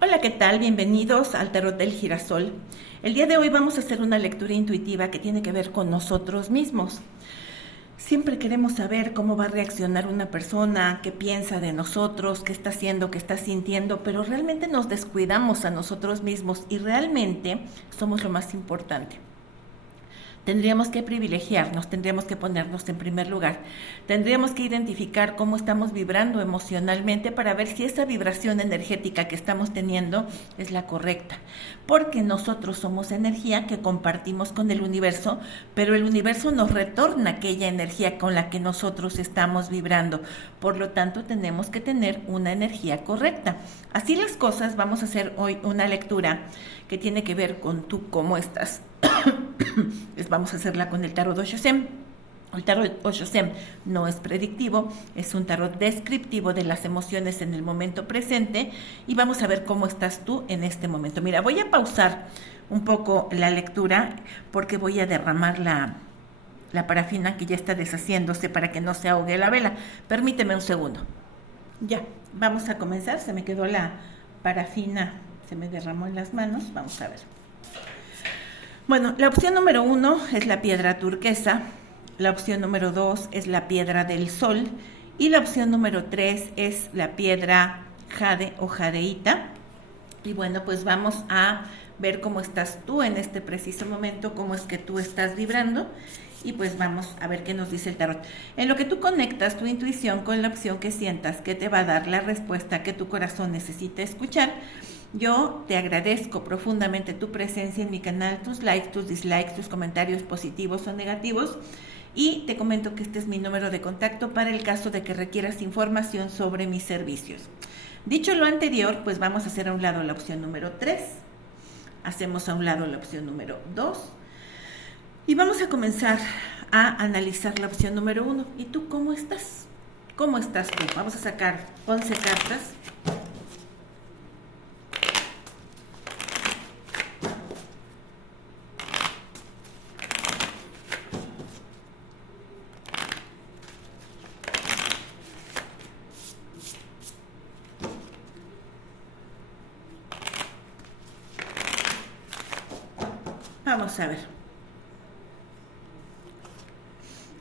Hola, ¿qué tal? Bienvenidos al Tarot del Girasol. El día de hoy vamos a hacer una lectura intuitiva que tiene que ver con nosotros mismos. Siempre queremos saber cómo va a reaccionar una persona, qué piensa de nosotros, qué está haciendo, qué está sintiendo, pero realmente nos descuidamos a nosotros mismos y realmente somos lo más importante. Tendríamos que privilegiarnos, tendríamos que ponernos en primer lugar, tendríamos que identificar cómo estamos vibrando emocionalmente para ver si esa vibración energética que estamos teniendo es la correcta, porque nosotros somos energía que compartimos con el universo, pero el universo nos retorna aquella energía con la que nosotros estamos vibrando, por lo tanto tenemos que tener una energía correcta. Así las cosas, vamos a hacer hoy una lectura que tiene que ver con tú cómo estás. Vamos a hacerla con el tarot Osho Sem. El tarot Osho Sem no es predictivo, es un tarot descriptivo de las emociones en el momento presente y vamos a ver cómo estás tú en este momento. Mira, voy a pausar un poco la lectura porque voy a derramar la parafina que ya está deshaciéndose para que no se ahogue la vela. Permíteme un segundo. Ya, vamos a comenzar. Se me quedó la parafina, se me derramó en las manos. Vamos a ver. Bueno, la opción número 1 es la piedra turquesa, la opción número 2 es la piedra del sol y la opción número 3 es la piedra jade o jadeíta. Y bueno, pues vamos a ver cómo estás tú en este preciso momento, cómo es que tú estás vibrando y pues vamos a ver qué nos dice el tarot. En lo que tú conectas tu intuición con la opción que sientas que te va a dar la respuesta que tu corazón necesita escuchar, yo te agradezco profundamente tu presencia en mi canal, tus likes, tus dislikes, tus comentarios positivos o negativos y te comento que este es mi número de contacto para el caso de que requieras información sobre mis servicios. Dicho lo anterior, pues vamos a hacer a un lado la opción número 3, hacemos a un lado la opción número 2 y vamos a comenzar a analizar la opción número 1. ¿Y tú cómo estás? ¿Cómo estás tú? Vamos a sacar 11 cartas. Vamos a ver.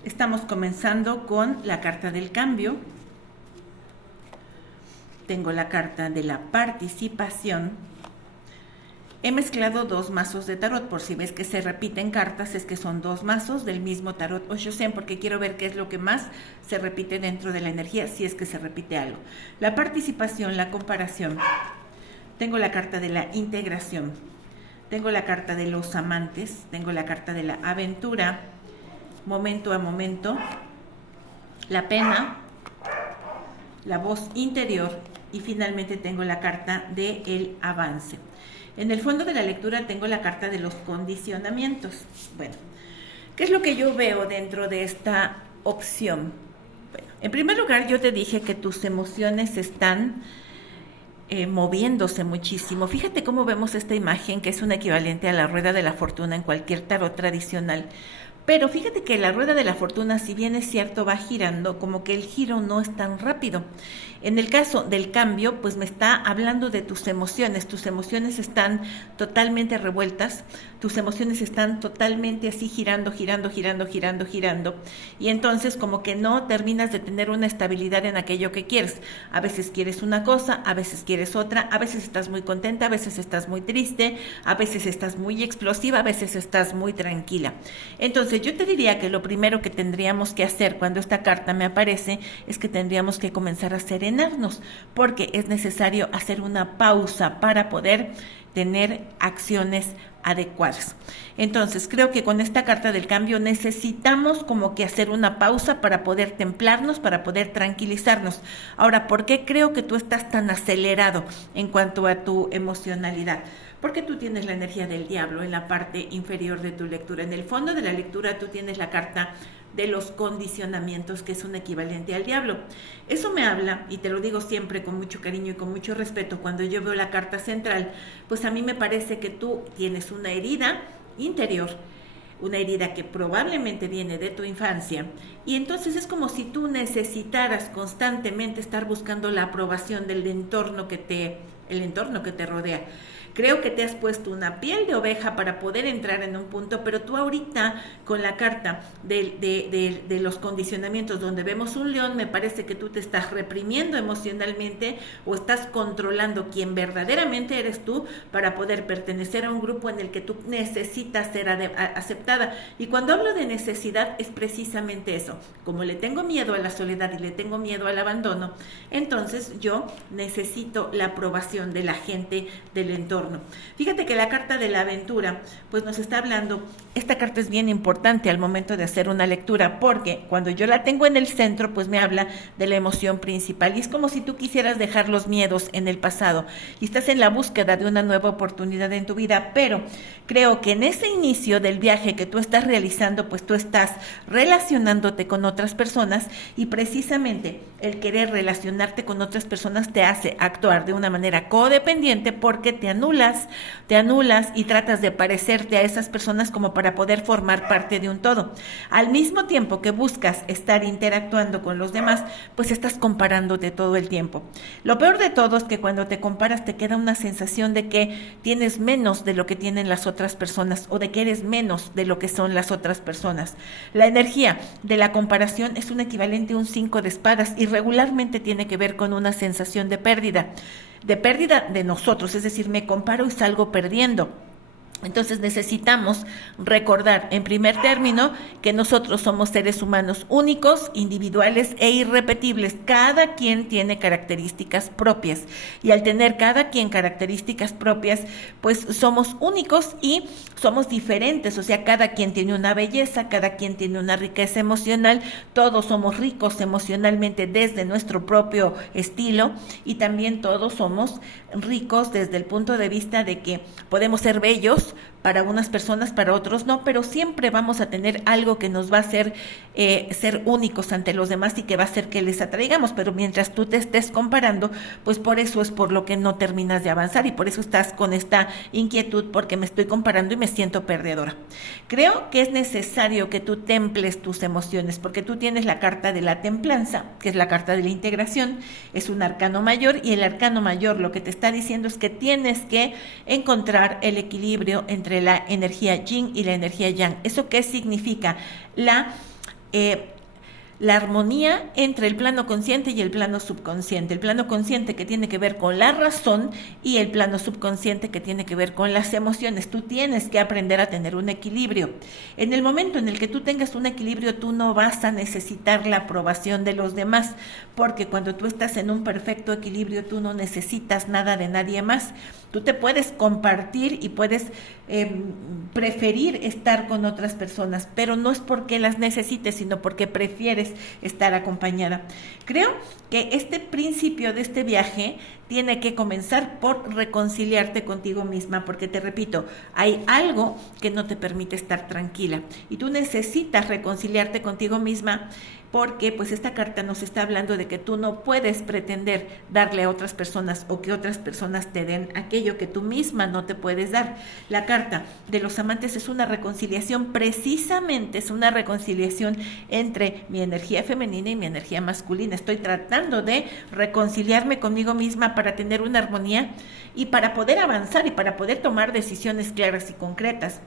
Estamos comenzando con la carta del cambio. Tengo la carta de la participación. He mezclado dos mazos de tarot, por si ves que se repiten cartas, es que son dos mazos del mismo tarot Osho Sem, porque quiero ver qué es lo que más se repite dentro de la energía, si es que se repite algo. La participación, la comparación. Tengo la carta de la integración. Tengo la carta de los amantes, tengo la carta de la aventura, momento a momento, la pena, la voz interior y finalmente tengo la carta de el avance. En el fondo de la lectura tengo la carta de los condicionamientos. Bueno, ¿qué es lo que yo veo dentro de esta opción? Bueno, en primer lugar yo te dije que tus emociones están moviéndose muchísimo. Fíjate cómo vemos esta imagen que es un equivalente a la rueda de la fortuna en cualquier tarot tradicional. Pero fíjate que la rueda de la fortuna, si bien es cierto, va girando, como que el giro no es tan rápido. En el caso del cambio, pues me está hablando de tus emociones están totalmente revueltas, tus emociones están totalmente así girando, y entonces como que no terminas de tener una estabilidad en aquello que quieres. A veces quieres una cosa, a veces quieres otra, a veces estás muy contenta, a veces estás muy triste, a veces estás muy explosiva, a veces estás muy tranquila. Entonces yo te diría que lo primero que tendríamos que hacer cuando esta carta me aparece es que tendríamos que comenzar a serenarnos, porque es necesario hacer una pausa para poder tener acciones adecuadas. Entonces creo que con esta carta del cambio necesitamos como que hacer una pausa para poder templarnos, para poder tranquilizarnos. Ahora, ¿por qué creo que tú estás tan acelerado en cuanto a tu emocionalidad? Porque tú tienes la energía del diablo en la parte inferior de tu lectura. En el fondo de la lectura tú tienes la carta de los condicionamientos, que es un equivalente al diablo. Eso me habla, y te lo digo siempre con mucho cariño y con mucho respeto, cuando yo veo la carta central, pues a mí me parece que tú tienes una herida interior, una herida que probablemente viene de tu infancia, y entonces es como si tú necesitaras constantemente estar buscando la aprobación del entorno que te el entorno que te rodea. Creo que te has puesto una piel de oveja para poder entrar en un punto, pero tú ahorita con la carta de los condicionamientos donde vemos un león, me parece que tú te estás reprimiendo emocionalmente o estás controlando quién verdaderamente eres tú para poder pertenecer a un grupo en el que tú necesitas ser aceptada. Y cuando hablo de necesidad es precisamente eso. Como le tengo miedo a la soledad y le tengo miedo al abandono, entonces yo necesito la aprobación de la gente del entorno. Fíjate que la carta de la aventura pues nos está hablando, esta carta es bien importante al momento de hacer una lectura, porque cuando yo la tengo en el centro pues me habla de la emoción principal, y es como si tú quisieras dejar los miedos en el pasado y estás en la búsqueda de una nueva oportunidad en tu vida, pero creo que en ese inicio del viaje que tú estás realizando pues tú estás relacionándote con otras personas, y precisamente el querer relacionarte con otras personas te hace actuar de una manera codependiente, porque te anulas y tratas de parecerte a esas personas como para poder formar parte de un todo. Al mismo tiempo que buscas estar interactuando con los demás, pues estás comparándote todo el tiempo. Lo peor de todo es que cuando te comparas te queda una sensación de que tienes menos de lo que tienen las otras personas, o de que eres menos de lo que son las otras personas. La energía de la comparación es un equivalente a un 5 de espadas y regularmente tiene que ver con una sensación de pérdida de nosotros, es decir, me comparo y salgo perdiendo. Entonces necesitamos recordar, en primer término, que nosotros somos seres humanos únicos, individuales e irrepetibles. Cada quien tiene características propias, y al tener cada quien características propias, pues somos únicos y somos diferentes. O sea, cada quien tiene una belleza, cada quien tiene una riqueza emocional. Todos somos ricos emocionalmente desde nuestro propio estilo, y también todos somos ricos desde el punto de vista de que podemos ser bellos para unas personas, para otros no, pero siempre vamos a tener algo que nos va a hacer ser únicos ante los demás y que va a hacer que les atraigamos. Pero mientras tú te estés comparando, pues por eso es por lo que no terminas de avanzar, y por eso estás con esta inquietud, porque me estoy comparando y me siento perdedora. Creo que es necesario que tú temples tus emociones, porque tú tienes la carta de la templanza, que es la carta de la integración, es un arcano mayor, y el arcano mayor lo que te está diciendo es que tienes que encontrar el equilibrio entre la energía yin y la energía yang. ¿Eso qué significa? La armonía entre el plano consciente y el plano subconsciente. El plano consciente que tiene que ver con la razón, y el plano subconsciente que tiene que ver con las emociones. Tú tienes que aprender a tener un equilibrio. En el momento en el que tú tengas un equilibrio, tú no vas a necesitar la aprobación de los demás, porque cuando tú estás en un perfecto equilibrio, tú no necesitas nada de nadie más. Tú te puedes compartir y puedes preferir estar con otras personas, pero no es porque las necesites, sino porque prefieres estar acompañada. Creo que este principio de este viaje tiene que comenzar por reconciliarte contigo misma, porque te repito, hay algo que no te permite estar tranquila y tú necesitas reconciliarte contigo misma, porque pues esta carta nos está hablando de que tú no puedes pretender darle a otras personas o que otras personas te den aquello que tú misma no te puedes dar. La carta de los amantes es una reconciliación, precisamente es una reconciliación entre mi energía femenina y mi energía masculina. Estoy tratando de reconciliarme conmigo misma para tener una armonía y para poder avanzar y para poder tomar decisiones claras y concretas.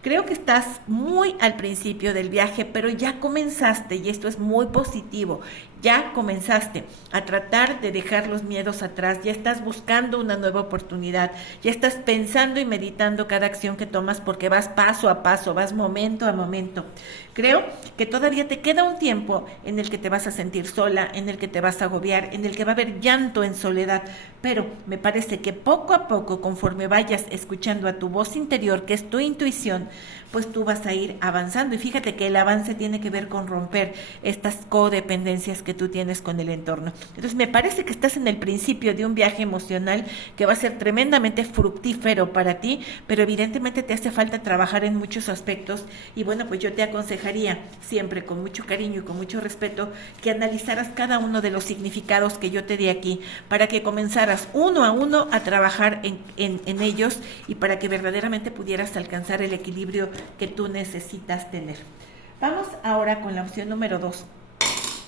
Creo que estás muy al principio del viaje, pero ya comenzaste, y esto es muy positivo. Ya comenzaste a tratar de dejar los miedos atrás, ya estás buscando una nueva oportunidad, ya estás pensando y meditando cada acción que tomas, porque vas paso a paso, vas momento a momento. Creo que todavía te queda un tiempo en el que te vas a sentir sola, en el que te vas a agobiar, en el que va a haber llanto en soledad, pero me parece que poco a poco, conforme vayas escuchando a tu voz interior, que es tu intuición, pues tú vas a ir avanzando. Y fíjate que el avance tiene que ver con romper estas codependencias que tú tienes con el entorno. Entonces me parece que estás en el principio de un viaje emocional que va a ser tremendamente fructífero para ti, pero evidentemente te hace falta trabajar en muchos aspectos. Y bueno, pues yo te aconsejaría siempre con mucho cariño y con mucho respeto que analizaras cada uno de los significados que yo te di aquí, para que comenzaras uno a uno a trabajar en ellos, y para que verdaderamente pudieras alcanzar el equilibrio que tú necesitas tener. Vamos ahora con la opción número 2.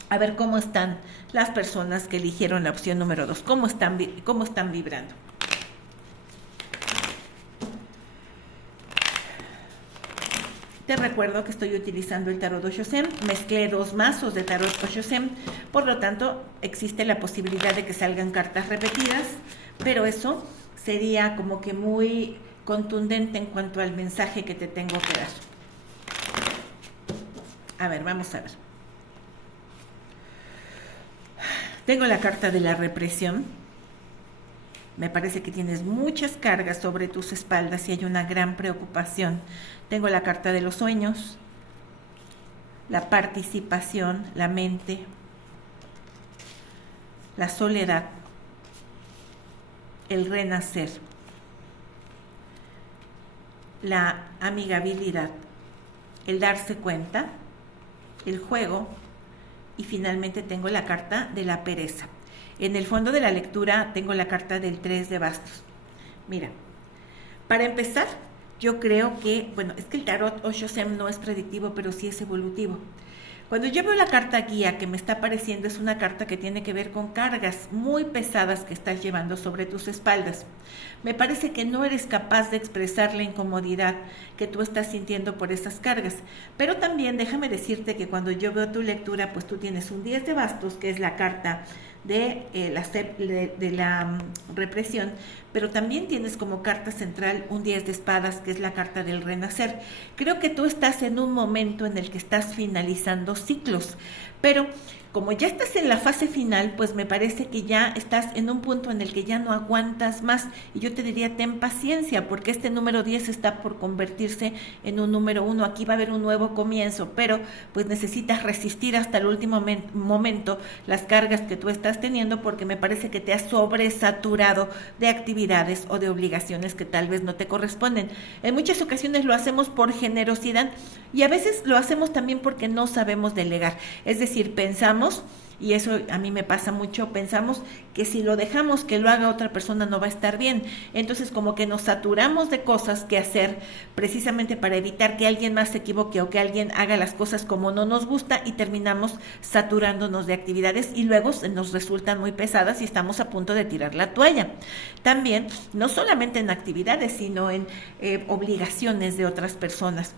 A ver cómo están las personas que eligieron la opción número 2, cómo están vibrando. Te recuerdo que estoy utilizando el tarot Osho Zen, mezclé 2 mazos de tarot Osho Zen, por lo tanto existe la posibilidad de que salgan cartas repetidas, pero eso sería como que muy contundente en cuanto al mensaje que te tengo que dar. A ver, vamos a ver. Tengo la carta de la represión. Me parece que tienes muchas cargas sobre tus espaldas y hay una gran preocupación. Tengo la carta de los sueños, la participación, la mente, la soledad, el renacer, la amigabilidad, el darse cuenta, el juego y finalmente tengo la carta de la pereza. En el fondo de la lectura tengo la carta del 3 de bastos. Mira, para empezar, yo creo que, es que el tarot Osho Zen no es predictivo, pero sí es evolutivo. Cuando yo veo la carta guía que me está apareciendo, es una carta que tiene que ver con cargas muy pesadas que estás llevando sobre tus espaldas. Me parece que no eres capaz de expresar la incomodidad que tú estás sintiendo por esas cargas. Pero también déjame decirte que cuando yo veo tu lectura, pues tú tienes un 10 de bastos, que es la carta de la represión, pero también tienes como carta central un 10 de espadas, que es la carta del renacer. Creo que tú estás en un momento en el que estás finalizando ciclos, pero como ya estás en la fase final, pues me parece que ya estás en un punto en el que ya no aguantas más. Y yo te diría, ten paciencia, porque este número 10 está por convertirse en un número 1. Aquí va a haber un nuevo comienzo, pero pues necesitas resistir hasta el último momento las cargas que tú estás teniendo, porque me parece que te has sobresaturado de actividades o de obligaciones que tal vez no te corresponden. En muchas ocasiones lo hacemos por generosidad y a veces lo hacemos también porque no sabemos delegar. Es decir, pensamos, y eso a mí me pasa mucho, pensamos que si lo dejamos que lo haga otra persona no va a estar bien. Entonces como que nos saturamos de cosas que hacer precisamente para evitar que alguien más se equivoque o que alguien haga las cosas como no nos gusta y terminamos saturándonos de actividades y luego nos resultan muy pesadas y estamos a punto de tirar la toalla. También, no solamente en actividades, sino en obligaciones de otras personas.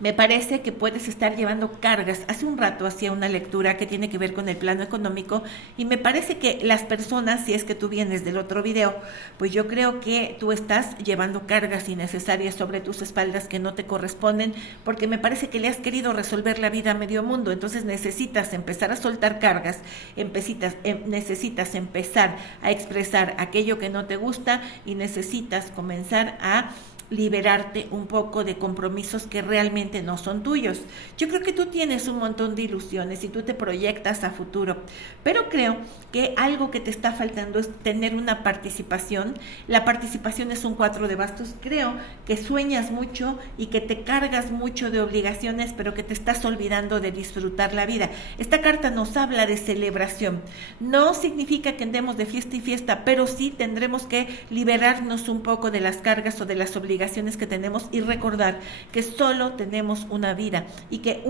Me parece que puedes estar llevando cargas. Hace un rato hacía una lectura que tiene que ver con el plano económico y me parece que las personas, si es que tú vienes del otro video, pues yo creo que tú estás llevando cargas innecesarias sobre tus espaldas que no te corresponden, porque me parece que le has querido resolver la vida a medio mundo. Entonces necesitas empezar a soltar cargas, necesitas empezar a expresar aquello que no te gusta y necesitas comenzar a liberarte un poco de compromisos que realmente no son tuyos. Yo creo que tú tienes un montón de ilusiones y tú te proyectas a futuro, pero creo que algo que te está faltando es tener una participación. La participación es un 4 de bastos. Creo que sueñas mucho y que te cargas mucho de obligaciones, pero que te estás olvidando de disfrutar la vida. Esta carta nos habla de celebración. No significa que andemos de fiesta y fiesta, pero sí tendremos que liberarnos un poco de las cargas o de las obligaciones que tenemos y recordar que solo tenemos una vida y que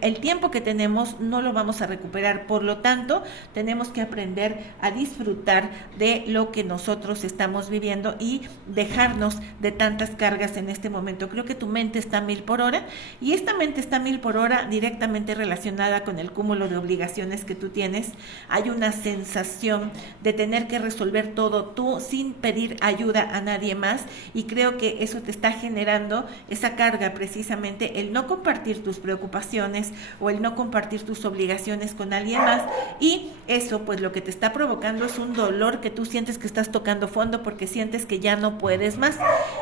el tiempo que tenemos no lo vamos a recuperar. Por lo tanto, tenemos que aprender a disfrutar de lo que nosotros estamos viviendo y dejarnos de tantas cargas en este momento. Creo que tu mente está a 1000 por hora y esta mente está a 1000 por hora directamente relacionada con el cúmulo de obligaciones que tú tienes. Hay una sensación de tener que resolver todo tú sin pedir ayuda a nadie más y creo que eso te está generando esa carga, precisamente el no compartir tus preocupaciones o el no compartir tus obligaciones con alguien más, y eso pues lo que te está provocando es un dolor que tú sientes que estás tocando fondo porque sientes que ya no puedes más.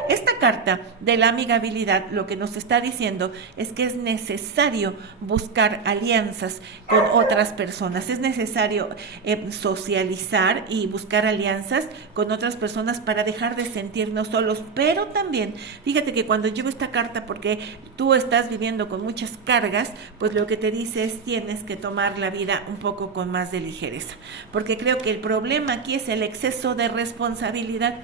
Esta carta de la amigabilidad lo que nos está diciendo es que es necesario buscar alianzas con otras personas, es necesario socializar y buscar alianzas con otras personas para dejar de sentirnos solos. Pero también, fíjate que cuando llevo esta carta, porque tú estás viviendo con muchas cargas, pues lo que te dice es tienes que tomar la vida un poco con más de ligereza, porque creo que el problema aquí es el exceso de responsabilidad,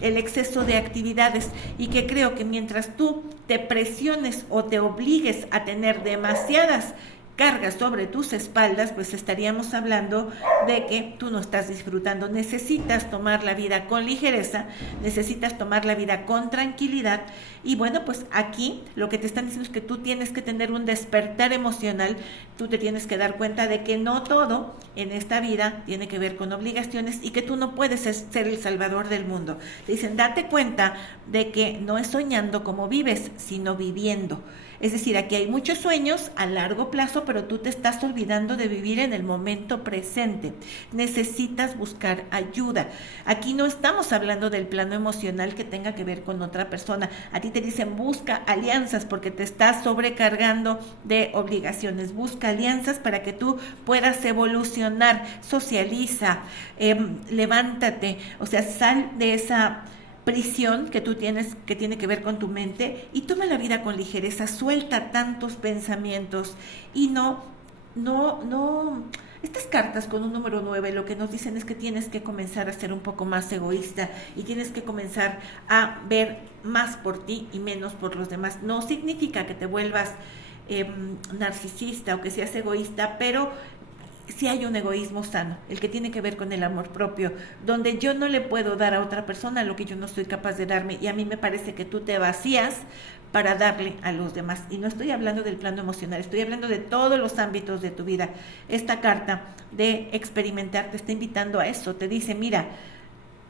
el exceso de actividades, y que creo que mientras tú te presiones o te obligues a tener demasiadas carga sobre tus espaldas, pues estaríamos hablando de que tú no estás disfrutando. Necesitas tomar la vida con ligereza, necesitas tomar la vida con tranquilidad. Y bueno, pues aquí lo que te están diciendo es que tú tienes que tener un despertar emocional, tú te tienes que dar cuenta de que no todo en esta vida tiene que ver con obligaciones y que tú no puedes ser el salvador del mundo. Te dicen, date cuenta de que no es soñando como vives, sino viviendo. Es decir, aquí hay muchos sueños a largo plazo, pero tú te estás olvidando de vivir en el momento presente. Necesitas buscar ayuda. Aquí no estamos hablando del plano emocional que tenga que ver con otra persona. A ti te dicen busca alianzas porque te estás sobrecargando de obligaciones. Busca alianzas para que tú puedas evolucionar. Socializa, levántate, o sea, sal de esa prisión que tú tienes, que tiene que ver con tu mente, y toma la vida con ligereza, suelta tantos pensamientos y no, estas cartas con un número 9 lo que nos dicen es que tienes que comenzar a ser un poco más egoísta y tienes que comenzar a ver más por ti y menos por los demás. No significa que te vuelvas narcisista o que seas egoísta, pero sí hay un egoísmo sano, el que tiene que ver con el amor propio, donde yo no le puedo dar a otra persona lo que yo no soy capaz de darme, y a mí me parece que tú te vacías para darle a los demás. Y no estoy hablando del plano emocional, estoy hablando de todos los ámbitos de tu vida. Esta carta de experimentar te está invitando a eso, te dice, mira,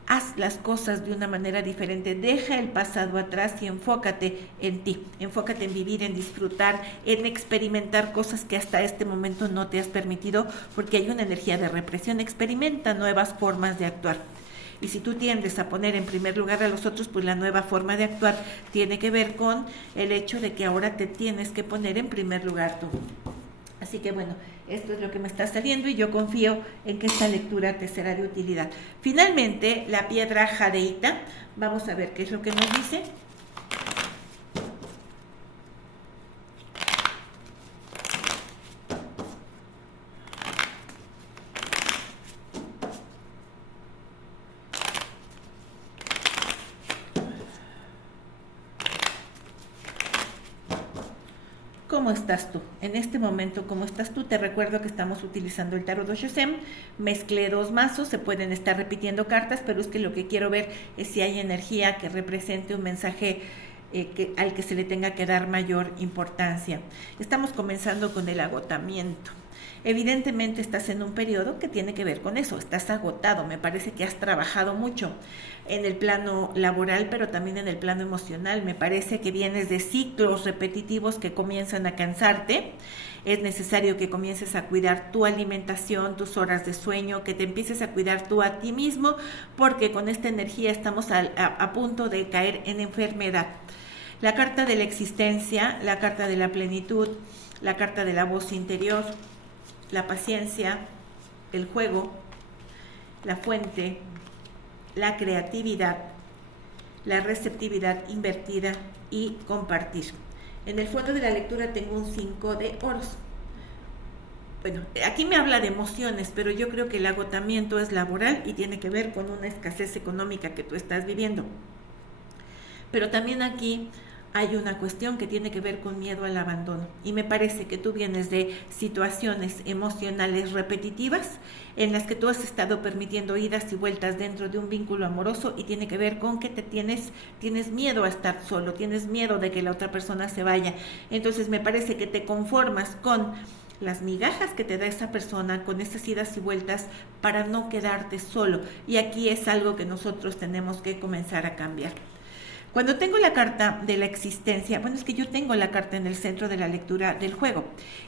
haz las cosas de una manera diferente, deja el pasado atrás y enfócate en ti, enfócate en vivir, en disfrutar, en experimentar cosas que hasta este momento no te has permitido, porque hay una energía de represión. Experimenta nuevas formas de actuar. Y si tú tiendes a poner en primer lugar a los otros, pues la nueva forma de actuar tiene que ver con el hecho de que ahora te tienes que poner en primer lugar tú. Así que bueno, esto es lo que me está saliendo y yo confío en que esta lectura te será de utilidad. Finalmente, la piedra jadeíta, vamos a ver qué es lo que nos dice. ¿Cómo estás tú? En este momento, ¿cómo estás tú? Te recuerdo que estamos utilizando el tarot Osho-Shem. Mezclé 2 mazos, se pueden estar repitiendo cartas, pero es que lo que quiero ver es si hay energía que represente un mensaje al que se le tenga que dar mayor importancia. Estamos comenzando con el agotamiento. Evidentemente estás en un periodo que tiene que ver con eso, estás agotado, me parece que has trabajado mucho en el plano laboral, pero también en el plano emocional. Me parece que vienes de ciclos repetitivos que comienzan a cansarte. Es necesario que comiences a cuidar tu alimentación, tus horas de sueño, que te empieces a cuidar tú a ti mismo, porque con esta energía estamos a punto de caer en enfermedad. La carta de la existencia, la carta de la plenitud, la carta de la voz interior, la paciencia, el juego, la fuente, la creatividad, la receptividad invertida y compartir. En el fondo de la lectura tengo un 5 de oros. Bueno, aquí me habla de emociones, pero yo creo que el agotamiento es laboral y tiene que ver con una escasez económica que tú estás viviendo. Pero también aquí hay una cuestión que tiene que ver con miedo al abandono, y me parece que tú vienes de situaciones emocionales repetitivas en las que tú has estado permitiendo idas y vueltas dentro de un vínculo amoroso, y tiene que ver con que tienes miedo a estar solo, tienes miedo de que la otra persona se vaya. Entonces me parece que te conformas con las migajas que te da esa persona, con esas idas y vueltas, para no quedarte solo, y aquí es algo que nosotros tenemos que comenzar a cambiar. Cuando tengo la carta de la existencia, bueno, es que yo tengo la carta en el centro de la lectura del juego.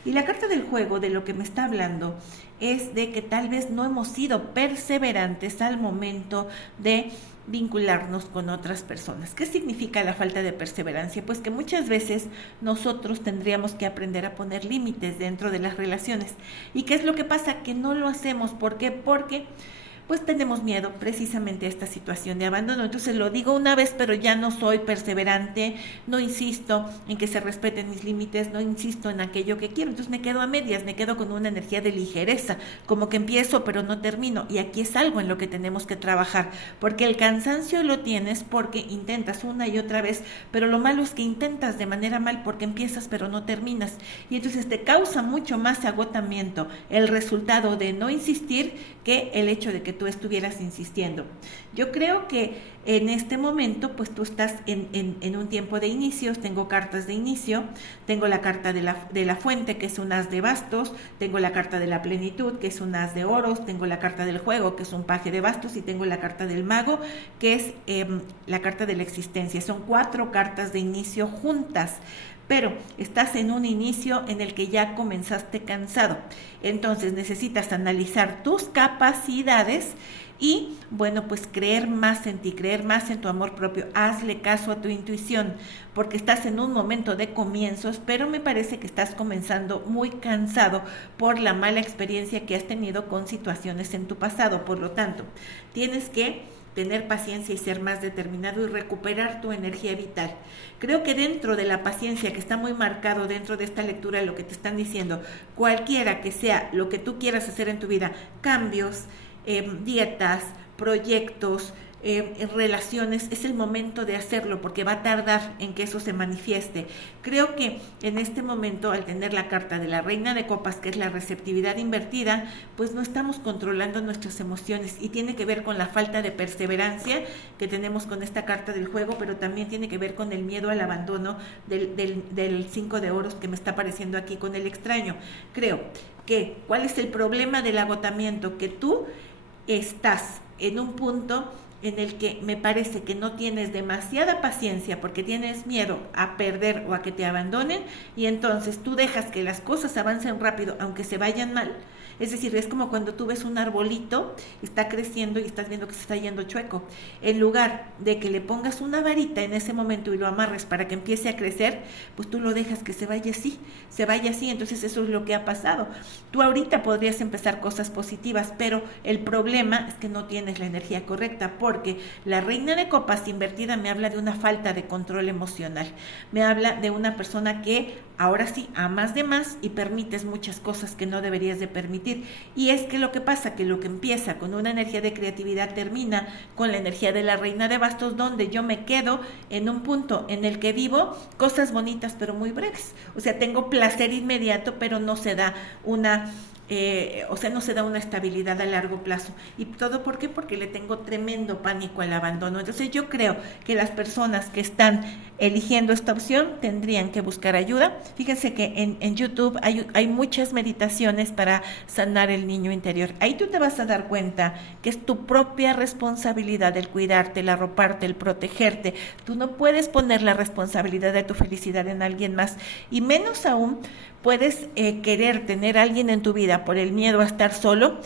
Y la carta del juego, de lo que me está hablando, es de que tal vez no hemos sido perseverantes al momento de vincularnos con otras personas. ¿Qué significa la falta de perseverancia? Pues que muchas veces nosotros tendríamos que aprender a poner límites dentro de las relaciones. ¿Y qué es lo que pasa? Que no lo hacemos. ¿Por qué? Porque pues tenemos miedo precisamente a esta situación de abandono. Entonces lo digo una vez, pero ya no soy perseverante, no insisto en que se respeten mis límites, no insisto en aquello que quiero. Entonces me quedo a medias, me quedo con una energía de ligereza, como que empiezo pero no termino. Y aquí es algo en lo que tenemos que trabajar, porque el cansancio lo tienes porque intentas una y otra vez, pero lo malo es que intentas de manera mal porque empiezas pero no terminas. Y entonces te causa mucho más agotamiento el resultado de no insistir que el hecho de que tú estuvieras insistiendo. Yo creo que en este momento pues tú estás en un tiempo de inicios. Tengo cartas de inicio, tengo la carta de la fuente, que es un as de bastos, tengo la carta de la plenitud, que es un as de oros, tengo la carta del juego, que es un paje de bastos, y tengo la carta del mago, que es la carta de la existencia. Son 4 cartas de inicio juntas, pero estás en un inicio en el que ya comenzaste cansado. Entonces necesitas analizar tus capacidades y, bueno, pues creer más en ti, creer más en tu amor propio. Hazle caso a tu intuición, porque estás en un momento de comienzos, pero me parece que estás comenzando muy cansado por la mala experiencia que has tenido con situaciones en tu pasado. Por lo tanto, tienes que tener paciencia y ser más determinado y recuperar tu energía vital. Creo que dentro de la paciencia, que está muy marcado dentro de esta lectura, lo que te están diciendo, cualquiera que sea lo que tú quieras hacer en tu vida, cambios, dietas, proyectos, relaciones, es el momento de hacerlo, porque va a tardar en que eso se manifieste. Creo que en este momento, al tener la carta de la Reina de Copas, que es la receptividad invertida, pues no estamos controlando nuestras emociones, y tiene que ver con la falta de perseverancia que tenemos con esta carta del juego, pero también tiene que ver con el miedo al abandono del 5 de oros que me está apareciendo aquí con el extraño. Creo que, ¿cuál es el problema del agotamiento? Que tú estás en un punto en el que me parece que no tienes demasiada paciencia porque tienes miedo a perder o a que te abandonen, y entonces tú dejas que las cosas avancen rápido aunque se vayan mal. Es decir, es como cuando tú ves un arbolito, está creciendo y estás viendo que se está yendo chueco. En lugar de que le pongas una varita en ese momento y lo amarres para que empiece a crecer, pues tú lo dejas que se vaya así. Entonces eso es lo que ha pasado. Tú ahorita podrías empezar cosas positivas, pero el problema es que no tienes la energía correcta, porque la Reina de Copas invertida me habla de una falta de control emocional. Me habla de una persona que ahora sí amas de más y permites muchas cosas que no deberías de permitir. Y es que lo que pasa, que lo que empieza con una energía de creatividad termina con la energía de la Reina de Bastos, donde yo me quedo en un punto en el que vivo cosas bonitas pero muy breves. O sea, tengo placer inmediato, pero no se da una no se da una estabilidad a largo plazo. ¿Y todo por qué? Porque le tengo tremendo pánico al abandono. Entonces yo creo que las personas que están eligiendo esta opción tendrían que buscar ayuda. Fíjense que en YouTube hay muchas meditaciones para sanar el niño interior. Ahí tú te vas a dar cuenta que es tu propia responsabilidad el cuidarte, el arroparte, el protegerte. Tú no puedes poner la responsabilidad de tu felicidad en alguien más, y menos aún puedes querer tener a alguien en tu vida por el miedo a estar solo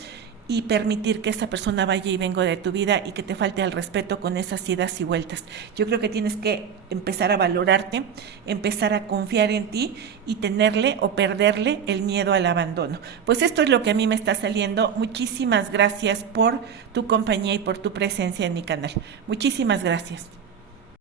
y permitir que esa persona vaya y venga de tu vida y que te falte el respeto con esas idas y vueltas. Yo creo que tienes que empezar a valorarte, empezar a confiar en ti y tenerle o perderle el miedo al abandono. Pues esto es lo que a mí me está saliendo. Muchísimas gracias por tu compañía y por tu presencia en mi canal. Muchísimas gracias.